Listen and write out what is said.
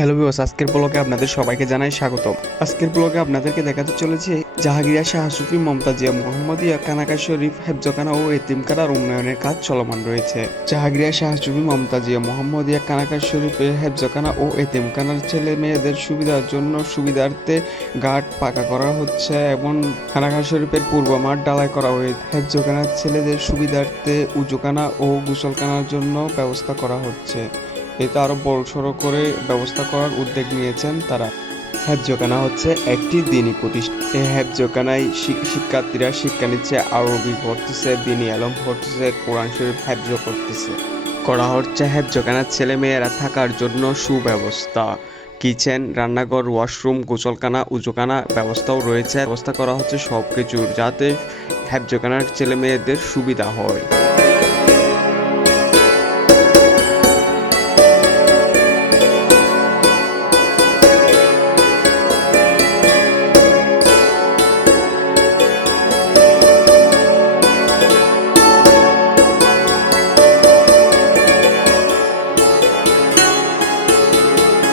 Hello viewers, আজকের ব্লগে আপনাদের সবাইকে জানাই স্বাগতম। আজকের ব্লগে আপনাদেরকে দেখাতে চলেছে জাহাঙ্গীরিয়া শাহ সুফি মমতাজিয়া মোহাম্মদিয়া কানাকা শরীফ হেফজখানা ও এতিমখানার উন্নয়নের কাজ চলমান রয়েছে। জাহাঙ্গীরিয়া শাহ সুফি মমতাজিয়া মোহাম্মদিয়া কানাকা শরীফের হেফজখানা ও এতিমখানার ছেলে মেয়েদের সুবিধার জন্য সুবিধার্থে ঘাট পাকা করা হচ্ছে এবং কানাকা শরীফের পূর্ব মাঠ ঢালাই করা হয়েছে। হেফজখানার ছেলেদের সুবিধার্থে উজুখানা ও গোসলখানার জন্য ব্যবস্থা করা হচ্ছে। এতে আরো বড়সড় করে ব্যবস্থা করার উদ্যোগ নিয়েছেন তারা। হেফজখানা হচ্ছে একটি দ্বীনি প্রতিষ্ঠান। এই হেফজখানায় শিক্ষার্থীরা শিক্ষা নিচ্ছে, আরবি পড়তেছে, দ্বীনি আলম পড়তেছে, কোরআন শরীফ হেফজ করতেছে। করা হচ্ছে হেফজখানার ছেলে মেয়েরা থাকার জন্য সুব্যবস্থা। কিচেন, রান্নাঘর, ওয়াশরুম, গোসলখানা, উজুখানা ব্যবস্থাও রয়েছে। ব্যবস্থা করা হচ্ছে সবকিছুর, যাতে হেফজখানার ছেলে মেয়েদের সুবিধা হয়।